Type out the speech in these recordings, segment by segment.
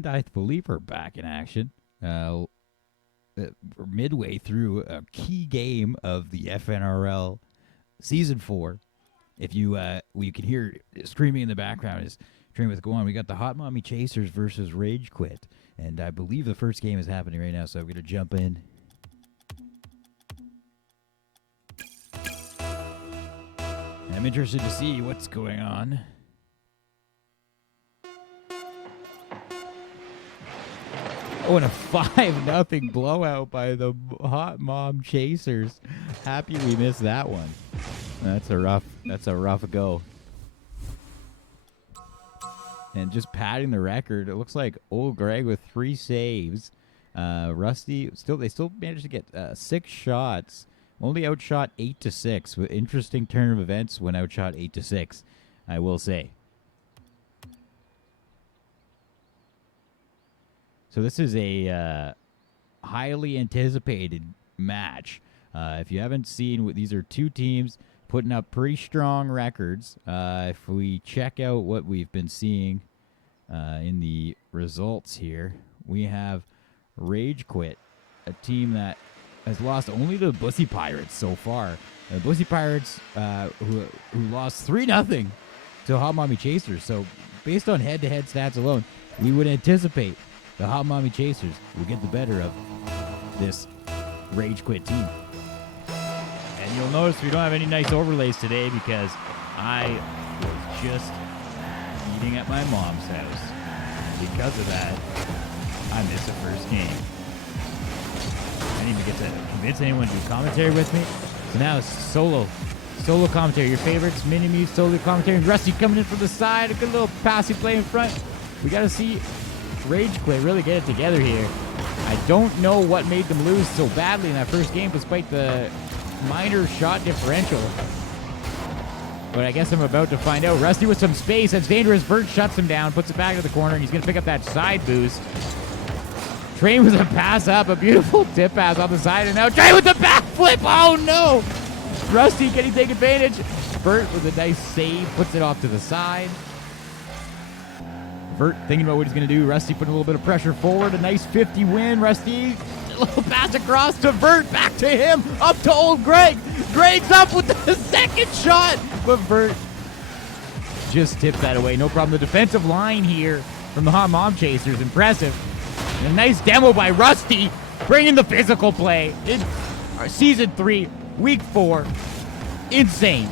And I believe we're back in action. Midway through a key game of the FNRL Season 4. If you can hear screaming in the background is Train with Go On. We got the Hot Mommy Chasers versus Rage Quit. And I believe the first game is happening right now, so I'm going to jump in. I'm interested to see what's going on. Oh, and a 5-0 blowout by the Hot Mom Chasers. Happy we missed that one. That's a rough go. And just padding the record, it looks like old Greg with 3 saves. Rusty they still managed to get 6 shots. Only outshot 8-6. With interesting turn of events when outshot 8-6, I will say. So this is a highly anticipated match. If you haven't seen, these are 2 teams putting up pretty strong records. If we check out what we've been seeing in the results here, we have Rage Quit, a team that has lost only to the Bussy Pirates so far. The Bussy Pirates, who lost 3-0 to Hot Mommy Chasers. So based on head-to-head stats alone, we would anticipate the Hot Mommy Chasers will get the better of this Rage Quit team. And you'll notice we don't have any nice overlays today because I was just eating at my mom's house. Because of that, I missed the first game. I didn't even get to convince anyone to do commentary with me. So now it's solo commentary. Your favorites, Mini-Me, solo commentary. Rusty coming in from the side. A good little passing play in front. We got to see Rage Quit really get it together here. I don't know what made them lose so badly in that first game despite the minor shot differential. But I guess I'm about to find out. Rusty with some space. That's dangerous. Vert shuts him down, puts it back to the corner, and he's going to pick up that side boost. Train with a pass up. A beautiful tip pass on the side, and now Train with the backflip. Oh, no. Rusty, can he take advantage? Vert with a nice save, puts it off to the side. Vert thinking about what he's going to do. Rusty putting a little bit of pressure forward. A nice 50 win. Rusty, a little pass across to Vert. Back to him. Up to old Greg. Greg's up with the second shot. But Vert just tipped that away. No problem. The defensive line here from the Hot Mom Chasers. Impressive. And a nice demo by Rusty. Bringing the physical play. In Season 3, Week 4. Insane.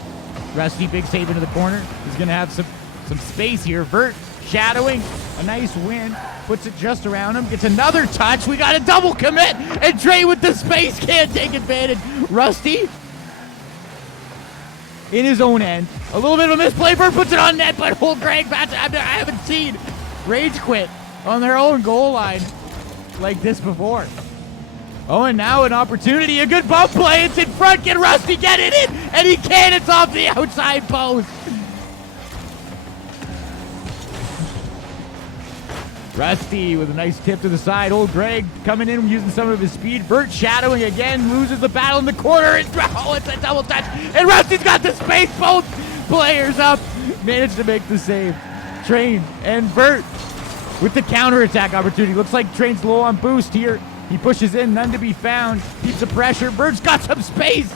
Rusty, big save into the corner. He's going to have some space here. Vert shadowing, a nice win, puts it just around him, gets another touch. We got a double commit, and Trey with the space can't take advantage. Rusty in his own end. A little bit of a misplay. Bird puts it on net, but old Greg Batts, I haven't seen Rage Quit on their own goal line like this before. Oh, and now an opportunity, a good bump play. It's in front. Can Rusty get it in? And he can. It's off the outside post. Rusty with a nice tip to the side. Old Greg coming in using some of his speed. Vert shadowing again. Loses the battle in the corner. It's a double touch. And Rusty's got the space. Both players up. Managed to make the save. Train and Vert with the counterattack opportunity. Looks like Train's low on boost here. He pushes in. None to be found. Keeps the pressure. Vert's got some space.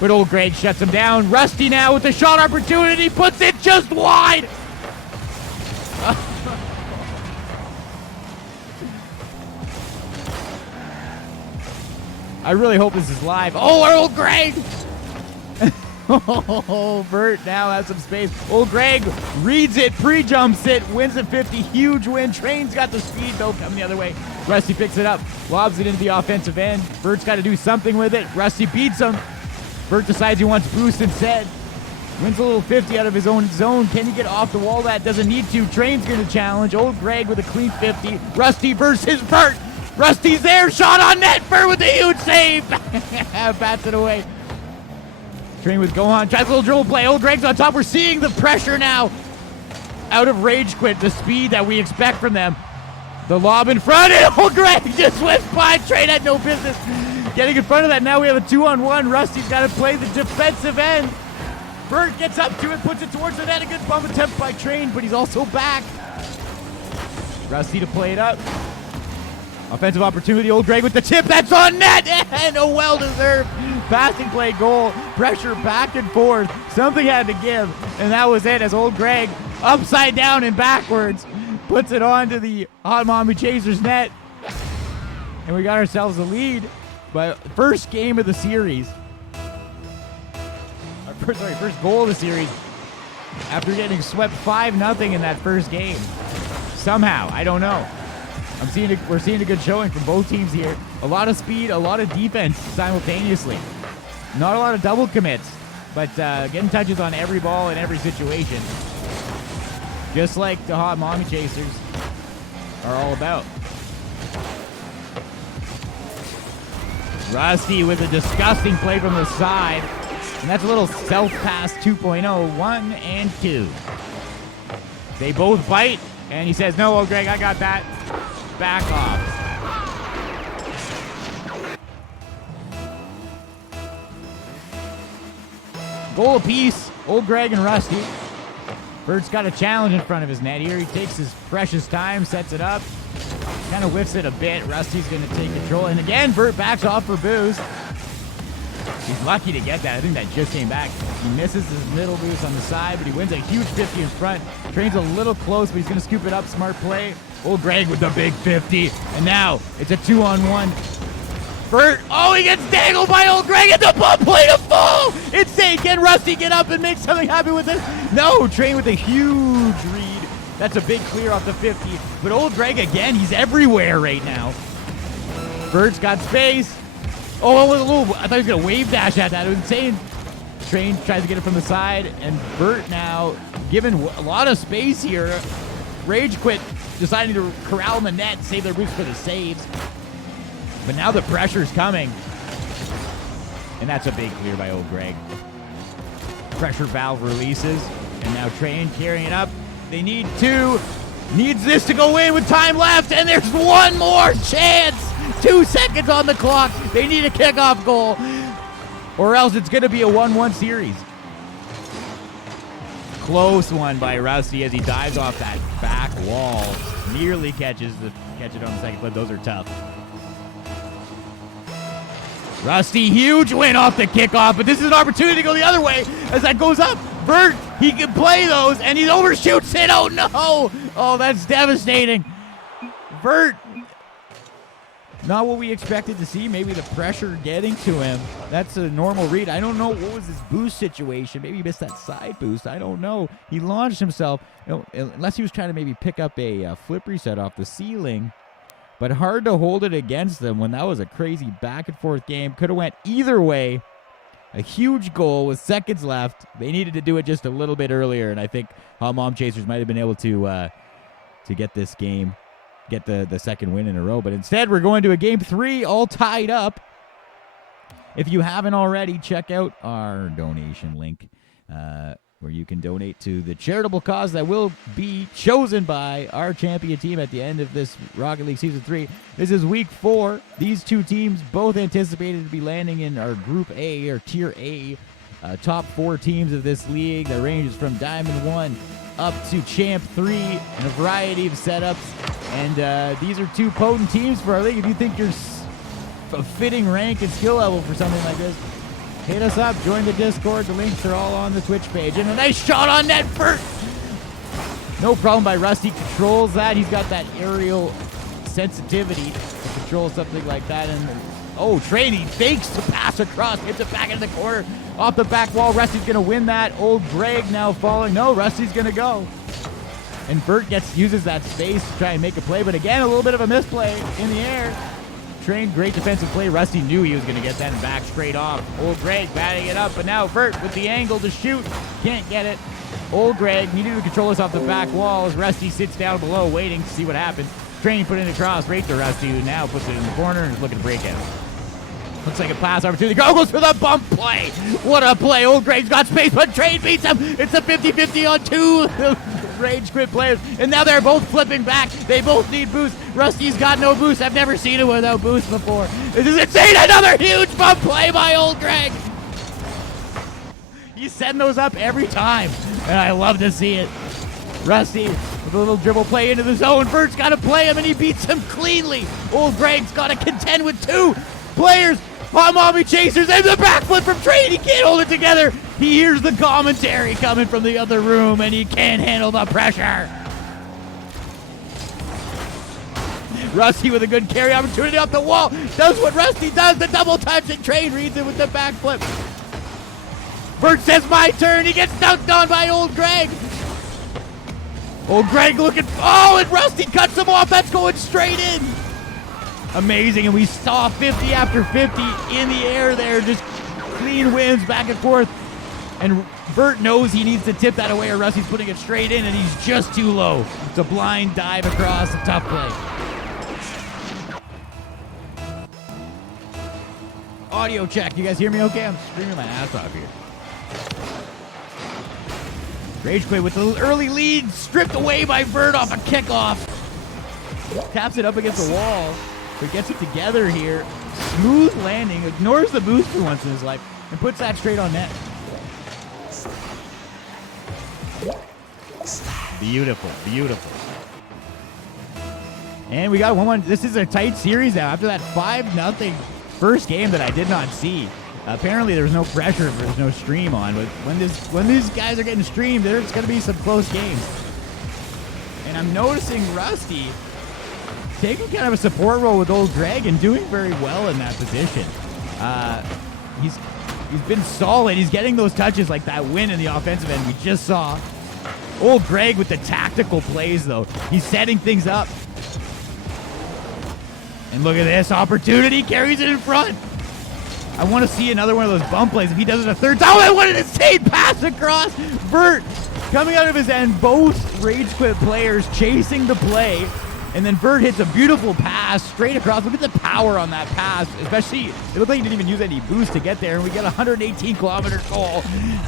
But old Greg shuts him down. Rusty now with the shot opportunity. Puts it just wide. I really hope this is live. Oh, our old Greg! Oh, Vert now has some space. Old Greg reads it, pre-jumps it, wins at 50. Huge win. Train's got the speed, though, coming the other way. Rusty picks it up, lobs it into the offensive end. Vert's got to do something with it. Rusty beats him. Vert decides he wants boost instead. Wins a little 50 out of his own zone. Can he get off the wall? That doesn't need to. Train's going to challenge. Old Greg with a clean 50. Rusty versus Vert. Rusty's there, shot on net, Vert with a huge save. Bats it away. Train with Gohan, tries a little dribble play. Old Greg's on top. We're seeing the pressure now out of Rage Quit, the speed that we expect from them. The lob in front, and old Greg just went by. Train had no business getting in front of that. Now we have a 2-on-1. Rusty's got to play the defensive end. Vert gets up to it, puts it towards the net. A good bump attempt by Train, but he's also back. Rusty to play it up. Offensive opportunity, Old Greg with the tip, that's on net, and a well-deserved passing play goal. Pressure back and forth, something had to give, and that was it as Old Greg, upside down and backwards, puts it onto the Hot Mommy Chasers net, and we got ourselves a lead. But first game of the series, first goal of the series, after getting swept 5-0 in that first game. Somehow, I don't know. We're seeing a good showing from both teams here. A lot of speed, a lot of defense simultaneously. Not a lot of double commits, but getting touches on every ball in every situation. Just like the Hot Mommy Chasers are all about. Rusty with a disgusting play from the side. And that's a little self-pass 2.0, 1 and 2. They both bite, and he says, no, Old Greg, I got that. Back off. Goal apiece, Old Greg and Rusty. Bert's got a challenge in front of his net here. He takes his precious time, sets it up, kind of whiffs it a bit. Rusty's going to take control, and again, Bert backs off for boost. He's lucky to get that. I think that just came back. He misses his middle boost on the side, but he wins a huge 50 in front. Train's a little close, but he's going to scoop it up. Smart play. Old Greg with the big 50. And now it's a 2-on-1. Bert, oh, he gets dangled by Old Greg at the bump play to fall. Insane. Can Rusty get up and make something happen with it? No, Train with a huge read. That's a big clear off the 50. But Old Greg, again, he's everywhere right now. Bert's got space. Oh, I thought he was going to wave dash at that. It was insane. Train tries to get it from the side, and Bert now, given a lot of space here, Rage Quit deciding to corral in the net, save their boots for the saves. But now the pressure's coming. And that's a big clear by Old Greg. Pressure valve releases, and now Train carrying it up. They need two. Needs this to go in with time left, and there's one more chance. 2 seconds on the clock. They need a kickoff goal, or else it's going to be a 1-1 series. Close one by Rusty as he dives off that back wall. Nearly catch it on the second flip. Those are tough. Rusty, huge win off the kickoff, but this is an opportunity to go the other way as that goes up. Bert, he can play those, and he overshoots it. Oh, no. Oh, that's devastating. Bert, not what we expected to see. Maybe the pressure getting to him. That's a normal read. I don't know what was his boost situation. Maybe he missed that side boost. I don't know. He launched himself, unless he was trying to maybe pick up a flip reset off the ceiling. But hard to hold it against them when that was a crazy back and forth game. Could have went either way. A huge goal with seconds left. They needed to do it just a little bit earlier, and I think Hot Mom Chasers might have been able to get this game, get the second win in a row. But instead, we're going to a game 3, all tied up. If you haven't already, check out our donation link where you can donate to the charitable cause that will be chosen by our champion team at the end of this Rocket League Season 3. This is Week 4. These two teams both anticipated to be landing in our Group A, or Tier A, top 4 teams of this league that ranges from Diamond 1 up to Champ 3 in a variety of setups. And these are two potent teams for our league. If you think you're a fitting rank and skill level for something like this, hit us up, join the Discord. The links are all on the Twitch page. And a nice shot on net first. No problem by Rusty. Controls that. He's got that aerial sensitivity to control something like that. And Train, he fakes the pass across, hits it back into the corner, off the back wall. Rusty's going to win that. Old Greg now falling. No, Rusty's going to go. And Bert uses that space to try and make a play. But again, a little bit of a misplay in the air. Train, great defensive play. Rusty knew he was going to get that and back straight off. Old Greg batting it up, but now Bert with the angle to shoot. Can't get it. Old Greg needed to control this off the back wall as Rusty sits down below waiting to see what happens. Train put it across right to Rusty, who now puts it in the corner and is looking to break out. Looks like a pass opportunity. Goes for the bump play. What a play. Old Greg's got space, but Train beats him. It's a 50-50 on two Rage Quit players. And now they're both flipping back. They both need boost. Rusty's got no boost. I've never seen him without boost before. This is insane. Another huge bump play by Old Greg. He's setting those up every time, and I love to see it. Rusty with a little dribble play into the zone. Vert's got to play him, and he beats him cleanly. Old Greg's got to contend with 2 players. Hot Mommy Chasers and the backflip from Trade. He can't hold it together. He hears the commentary coming from the other room, and he can't handle the pressure. Rusty with a good carry opportunity off the wall. Does what Rusty does, the double touch, and Trade reads it with the backflip. Vert says, my turn. He gets dunked on by Old Greg. Old Greg looking, oh, and Rusty cuts him off. That's going straight in. Amazing, and we saw 50 after 50 in the air there. Just clean wins back and forth. And Vert knows he needs to tip that away, or Rusty's putting it straight in, and he's just too low. It's a blind dive across, a tough play. Audio check. You guys hear me okay? I'm screaming my ass off here. Rage Quit with the early lead, stripped away by Vert off a kickoff. Taps it up against the wall, but gets it together here. Smooth landing, ignores the boost for once in his life, and puts that straight on net. Beautiful, beautiful. And we got 1-1. This is a tight series now. After that 5-0 first game that I did not see. Apparently there was no pressure if there was no stream on, but when these guys are getting streamed, there's going to be some close games. And I'm noticing Rusty taking kind of a support role with Old Greg and doing very well in that position. He's been solid. He's getting those touches like that win in the offensive end we just saw. Old Greg with the tactical plays, though. He's setting things up. And look at this opportunity. Carries it in front. I want to see another one of those bump plays. If he does it a third time, I want an insane pass across. Vert coming out of his end. Both Rage Quit players chasing the play. And then Vert hits a beautiful pass straight across. Look at the power on that pass. Especially, it looked like he didn't even use any boost to get there. And we get a 118-kilometer goal.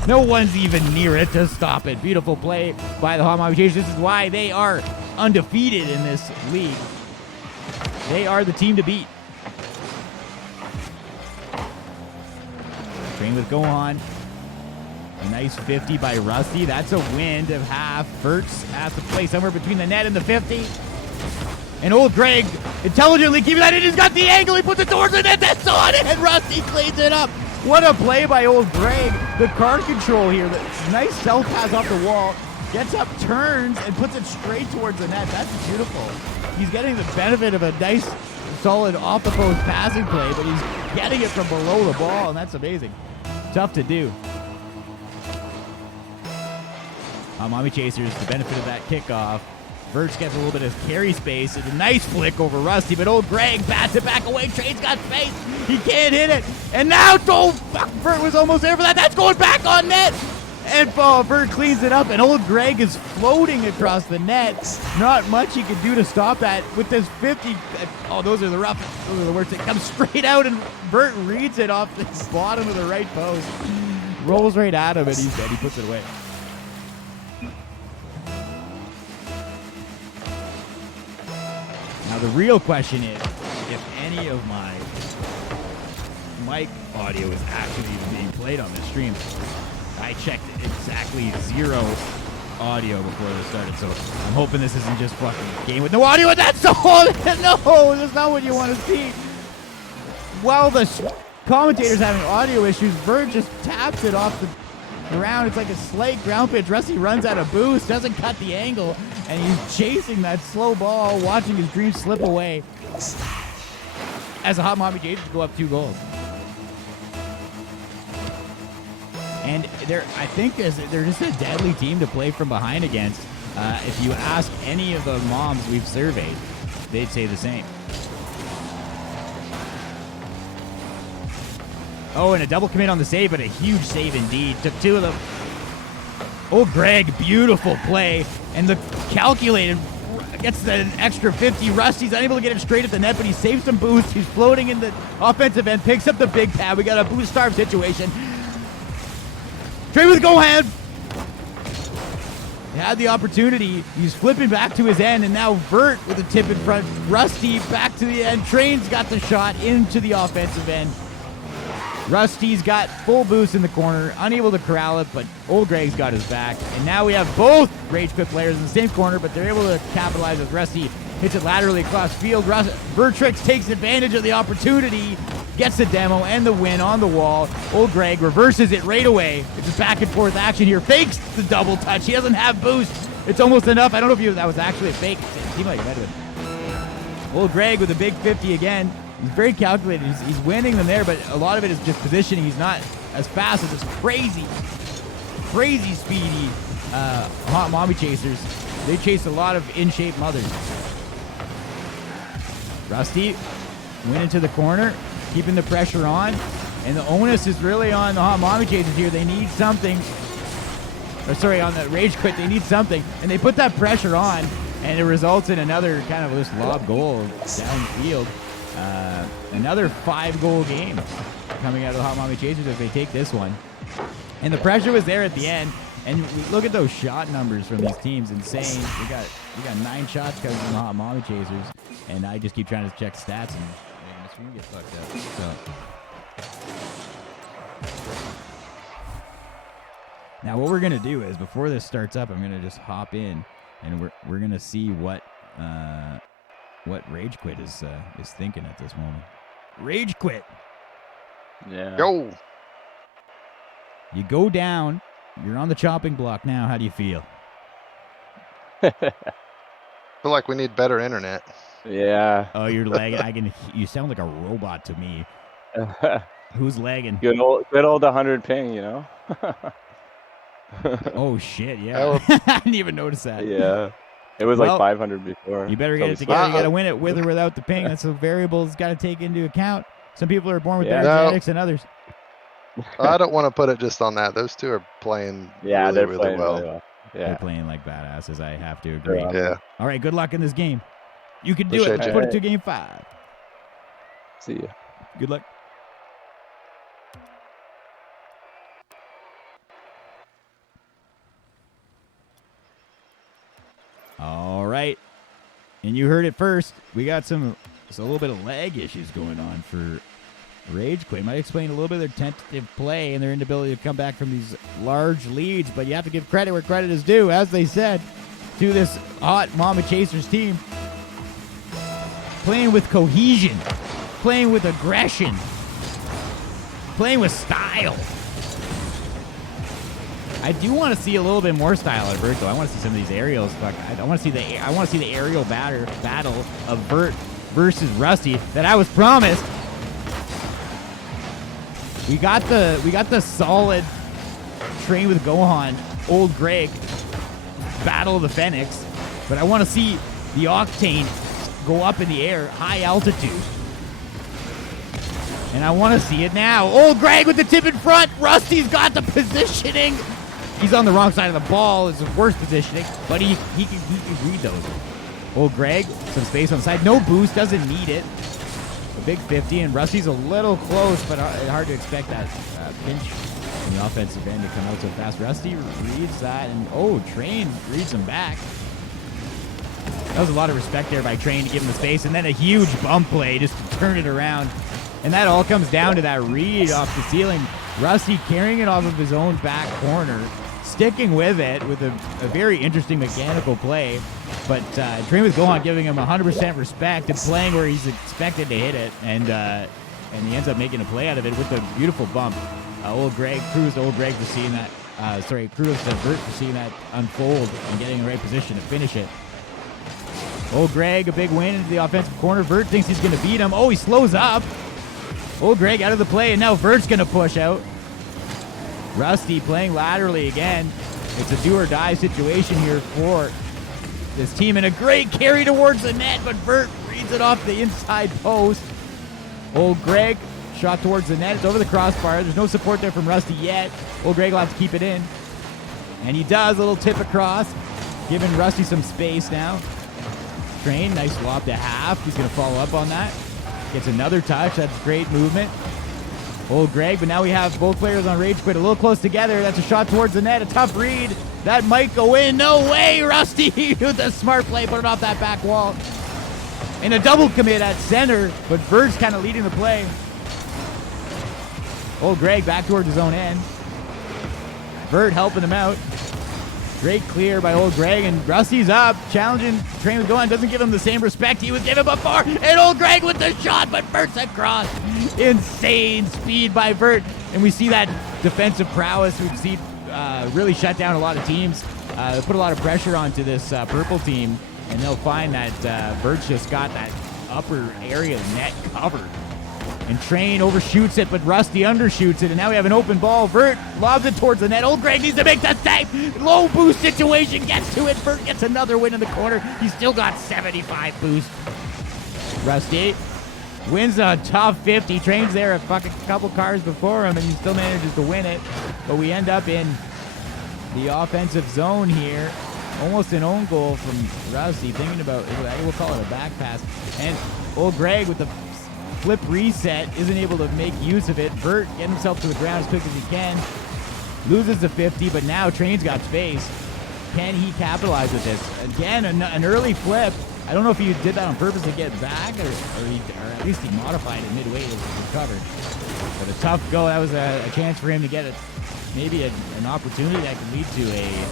No one's even near it to stop it. Beautiful play by the Hot Mommy Chasers. This is why they are undefeated in this league. They are the team to beat. Train with Gohan. A nice 50 by Rusty. That's a win of half. Vert's has to play somewhere between the net and the 50. And Old Greg intelligently keeping that in. He's got the angle. He puts it towards the net. That's on it. And Rusty cleans it up. What a play by Old Greg. The card control here. The nice self pass off the wall. Gets up, turns, and puts it straight towards the net. That's beautiful. He's getting the benefit of a nice, solid off-the-post passing play, but he's getting it from below the ball, and that's amazing. Tough to do. Mommy Chasers, the benefit of that kickoff. Verge gets a little bit of carry space. It's a nice flick over Rusty, but Old Greg bats it back away. Trade's got space. He can't hit it. And now, Vert was almost there for that. That's going back on net. And Vert cleans it up, and Old Greg is floating across the net. Not much he can do to stop that. With this 50, oh, those are the worst. It comes straight out, and Vert reads it off the bottom of the right post. Rolls right at him, and he's dead. He puts it away. Now the real question is, if any of my mic audio is actually being played on this stream. I checked exactly 0 audio before this started, so I'm hoping this isn't just fucking game with no audio, and that's all. No, that's not what you want to see. While the commentator's having audio issues, Vert just taps it off the ground. It's like a slight ground pitch. Rusty runs out of boost, doesn't cut the angle, and he's chasing that slow ball, watching his dream slip away as the Hot Mommy Chasers go up 2 goals. And I think they're just a deadly team to play from behind against. If you ask any of the moms we've surveyed, they'd say the same. Oh, and a double commit on the save, but a huge save indeed. Took 2 of them. Oh, Greg, beautiful play. And the calculated gets an extra 50. Rusty's unable to get him straight at the net, but he saves some boost. He's floating in the offensive end, picks up the big pad. We got a boost-starved situation. Trade with Gohan. He had the opportunity. He's flipping back to his end, and now Vert with a tip in front. Rusty back to the end. Train's got the shot into the offensive end. Rusty's got full boost in the corner, unable to corral it, but Old Greg's got his back. And now we have both Rage Quit players in the same corner, but they're able to capitalize as Rusty hits it laterally across field. Vertrix takes advantage of the opportunity, gets the demo and the win on the wall. Old Greg reverses it right away. It's a back and forth action here. Fakes the double touch. He doesn't have boost. It's almost enough. I don't know if that was actually a fake. It seemed like it might have been. Old Greg with a big 50 again. He's very calculated. He's winning them there, but a lot of it is just positioning. He's not as fast as this crazy speedy hot mommy chasers. They chase a lot of in-shape mothers. Rusty went into the corner, keeping the pressure on, and the onus is really on the hot mommy chasers here. They need something. Or sorry, on the Rage Quit, they need something, and they put that pressure on, and it results in another kind of this lob goal downfield. Another 5-goal game coming out of the hot mommy chasers if they take this one. And the pressure was there at the end. And look at those shot numbers from these teams, insane. We got 9 shots coming from the hot mommy chasers, and I just keep trying to check stats and my screen gets fucked up. So now what we're gonna do is before this starts up, I'm gonna just hop in, and we're gonna see what Rage Quit is thinking at this moment. Rage Quit. Yeah. Go. You go down. You're on the chopping block now. How do you feel? Feel like we need better internet. Yeah. Oh, you're lagging. You sound like a robot to me. Who's lagging? Good old 100 ping, you know? Oh, shit, yeah. I didn't even notice that. Yeah. It was like 500 before. You better get it together. You got to win it with or without the ping. That's a variable that's got to take into account. Some people are born with better genetics than others. I don't want to put it just on that. Those two are playing they're really playing well. really well. Yeah. They're playing like badasses. I have to agree. Yeah. All right, good luck in this game. You can do Appreciate it. you. Put it to game 5. See ya. Good luck. All right. And you heard it first. We got a little bit of lag issues going on for Rage Quit. Might explain a little bit of their tentative play and their inability to come back from these large leads, but you have to give credit where credit is due, as they said, to this hot Mama Chasers team. Playing with cohesion, playing with aggression, playing with style. I do want to see a little bit more style at Vert, though. I want to see some of these aerials. I want to see the aerial battle of Vert versus Rusty that I was promised. We got the solid train with Gohan, Old Greg, Battle of the Phoenix, but I want to see the Octane go up in the air, high altitude. And I want to see it now. Old Greg with the tip in front. Rusty's got the positioning. He's on the wrong side of the ball. It's the worst positioning, but he can read those. Old Greg, some space on the side. No boost, doesn't need it. A big 50, and Rusty's a little close, but hard to expect that pinch in the offensive end to come out so fast. Rusty reads that, and Train reads him back. That was a lot of respect there by Train to give him the space, and then a huge bump play just to turn it around. And that all comes down to that read off the ceiling. Rusty carrying it off of his own back corner, sticking with it with a very interesting mechanical play. But Train with Gohan giving him 100% respect and playing where he's expected to hit it. And he ends up making a play out of it with a beautiful bump. Kudos to Old Greg for seeing that. Kudos to Vert for seeing that unfold and getting in the right position to finish it. Old Greg, a big win into the offensive corner. Vert thinks he's going to beat him. Oh, he slows up. Old Greg out of the play, and now Vert's going to push out. Rusty playing laterally again. It's a do-or-die situation here for this team, and a great carry towards the net, but Vert reads it off the inside post. Old Greg, shot towards the net. It's over the crossbar. There's no support there from Rusty yet. Old Greg will have to keep it in. And he does, a little tip across, giving Rusty some space now. Train, nice lob to half. He's going to follow up on that. Gets another touch. That's great movement. Old Greg, but now we have both players on Rage Quit a little close together. That's a shot towards the net. A tough read. That might go in. No way, Rusty with a smart play. Put it off that back wall. And a double commit at center, but Vert's kind of leading the play. Old Greg back towards his own end. Vert helping him out. Great clear by Old Greg, and Rusty's up, challenging Train with Gohan. Doesn't give him the same respect he was given before. And Old Greg with the shot, but Vert's across. Insane speed by Vert. And we see that defensive prowess we've seen really shut down a lot of teams. Put a lot of pressure onto this purple team, and they'll find that Vert's just got that upper area of the net covered. And Train overshoots it, but Rusty undershoots it, and now we have an open ball. Vert lobs it towards the net. Old Greg needs to make the save. Low boost situation, gets to it. Vert gets another win in the corner. He's still got 75 boost. Rusty wins a tough 50. Train's there a fucking couple cars before him, and he still manages to win it. But we end up in the offensive zone here. Almost an own goal from Rusty. Thinking about, we'll call it a back pass. And Old Greg with the flip reset isn't able to make use of it. Vert getting himself to the ground as quick as he can. Loses the 50, but now Train's got space. Can he capitalize with this? Again, an early flip. I don't know if he did that on purpose to get back, or at least he modified it midway to recover. But a tough go. That was a chance for him to get maybe an opportunity that could lead to a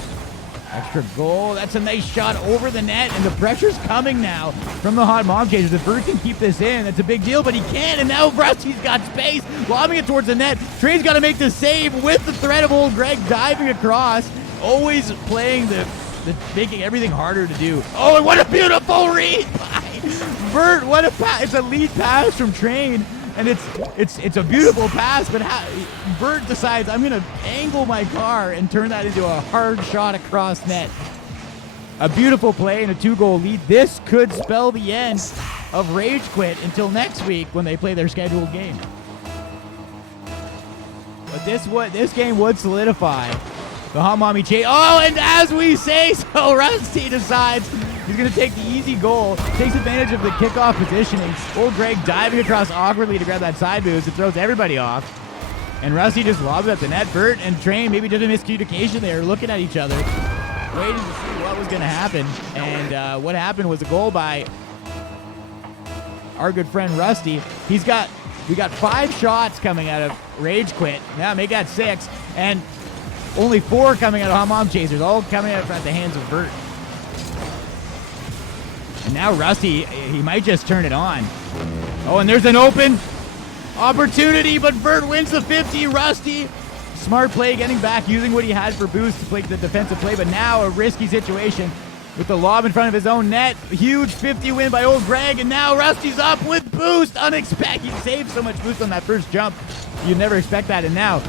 extra goal. That's a nice shot over the net, and the pressure's coming now from the Hot Mom Chasers. If Vert can keep this in, that's a big deal, but he can't, and now Rusty's got space, lobbing it towards the net. Train's got to make the save with the threat of Old Greg diving across, always playing making everything harder to do. Oh, and what a beautiful read by Vert. What a pass. It's a lead pass from Train, and it's a beautiful pass, but Vert decides, I'm going to angle my car and turn that into a hard shot across net. A beautiful play and a 2-goal lead. This could spell the end of Rage Quit until next week when they play their scheduled game. But this game would solidify the Hot Mommy Chase. Oh, and as we say so, Rusty decides he's going to take the easy goal, takes advantage of the kickoff positioning. Old Greg diving across awkwardly to grab that side boost. It throws everybody off. And Rusty just lobs it at the net. Vert and Train maybe did a miscommunication there, looking at each other, waiting to see what was going to happen. And what happened was a goal by our good friend Rusty. We got 5 shots coming out of Rage Quit. Now make that 6. And only 4 coming out of Hot Mom Chasers, all coming out at the hands of Vert. And now Rusty, he might just turn it on. Oh, and there's an open opportunity, but Vert wins the 50. Rusty, smart play, getting back, using what he had for boost to play the defensive play, but now a risky situation with the lob in front of his own net. Huge 50 win by Old Greg, and now Rusty's up with boost. Unexpected. He saved so much boost on that first jump. You'd never expect that, and now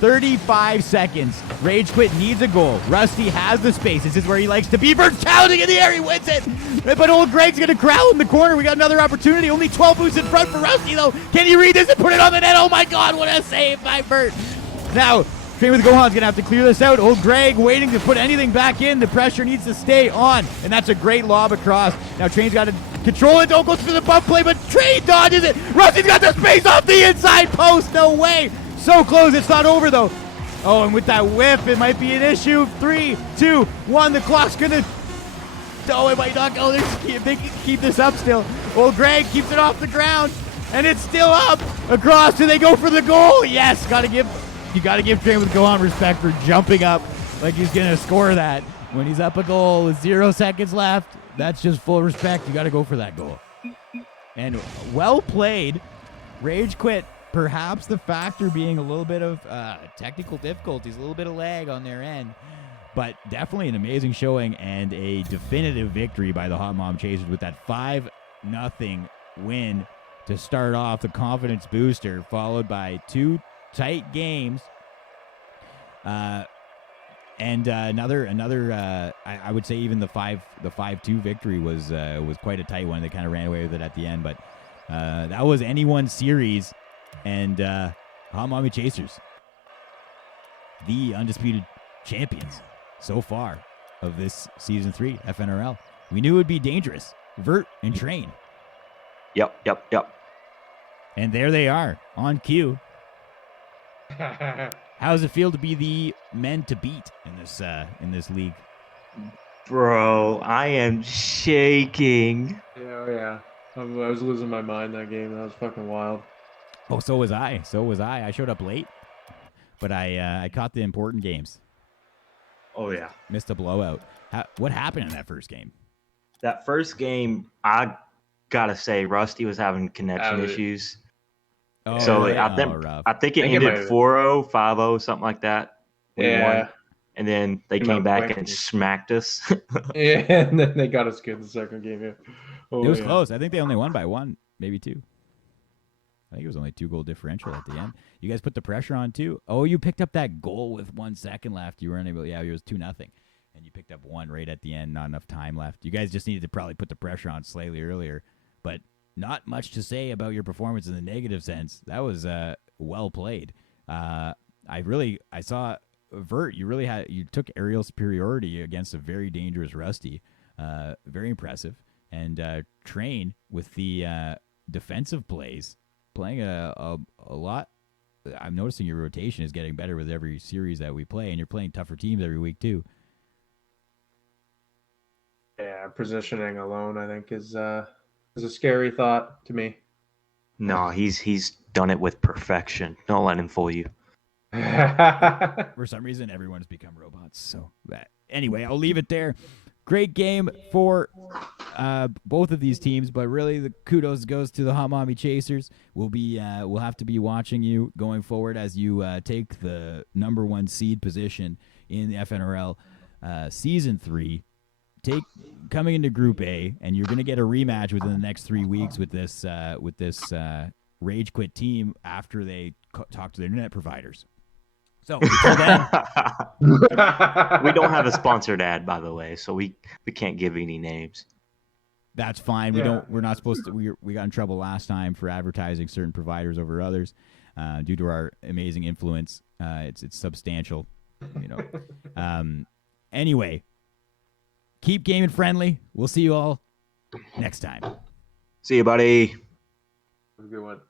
35 seconds. Rage Quit needs a goal. Rusty has the space. This is where he likes to be. Vert's challenging in the air. He wins it. But Old Greg's going to crowd in the corner. We got another opportunity. Only 12 boosts in front for Rusty, though. Can he read this and put it on the net? Oh, my God. What a save by Vert. Now, Train with Gohan's going to have to clear this out. Old Greg waiting to put anything back in. The pressure needs to stay on. And that's a great lob across. Now, Train's got to control it. Don't go through the bump play, but Train dodges it. Rusty's got the space off the inside post. No way. So close, it's not over though. Oh, and with that whiff, it might be an issue. 3, 2, 1, the clock's gonna... Oh, it might not go. They can keep this up still. Old Greg keeps it off the ground, and it's still up. Across, do they go for the goal? Yes, you gotta give Train with Gohan respect for jumping up like he's gonna score that. When he's up a goal with 0 seconds left, that's just full respect. You gotta go for that goal. And well played. Rage Quit. Perhaps the factor being a little bit of technical difficulties, a little bit of lag on their end, but definitely an amazing showing and a definitive victory by the Hot Mom Chasers with that 5-0 win to start off the confidence booster, followed by 2 tight games. And another I would say even the 5-2 victory was quite a tight one. They kind of ran away with it at the end, but that was anyone's series. And Hot Mommy Chasers, the undisputed champions so far of this Season 3 FNRL. We knew it would be dangerous. Vert and Train. Yep. And there they are, on cue. How does it feel to be the men to beat in this league? Bro, I am shaking. Yeah. I was losing my mind that game. That was fucking wild. Oh, so was I. So was I. I showed up late, but I caught the important games. Oh yeah. Missed a blowout. What happened in that first game? That first game, I gotta say, Rusty was having connection issues. Oh, So really? I Rough. think it think it might ended have- 4-0, 5-0, something like that. We Yeah. won. And then they Came came out back quick. and smacked us. Yeah, and then they got us good in the second game. Yeah. Oh, It was yeah. close. I think they only won by 1, maybe 2. I think it was only 2-goal differential at the end. You guys put the pressure on too. Oh, you picked up that goal with 1 second left. You weren't able. Yeah, it was 2-0, and you picked up 1 right at the end. Not enough time left. You guys just needed to probably put the pressure on slightly earlier, but not much to say about your performance in the negative sense. That was well played. I saw Vert. You took aerial superiority against a very dangerous Rusty. Very impressive, and Train with the defensive plays. Playing a lot. I'm noticing your rotation is getting better with every series that we play, and you're playing tougher teams every week too. Yeah, positioning alone, I think, is a scary thought to me. No, he's done it with perfection. Don't let him fool you. For some reason, everyone's become robots. So anyway, I'll leave it there. Great game for both of these teams, but really the kudos goes to the Hot Mommy Chasers. We'll have to be watching you going forward as you take the number 1 seed position in the FNRL Season 3. Coming into Group A, and you're going to get a rematch within the next 3 weeks with this Rage Quit team after they talk to their internet providers. So until then, We don't have a sponsored ad, by the way, so we can't give any names. that's fine. Yeah. We're not supposed to. We got in trouble last time for advertising certain providers over others due to our amazing influence. It's substantial, you know. Anyway, keep gaming friendly. We'll see you all next time. See you, buddy. Good one.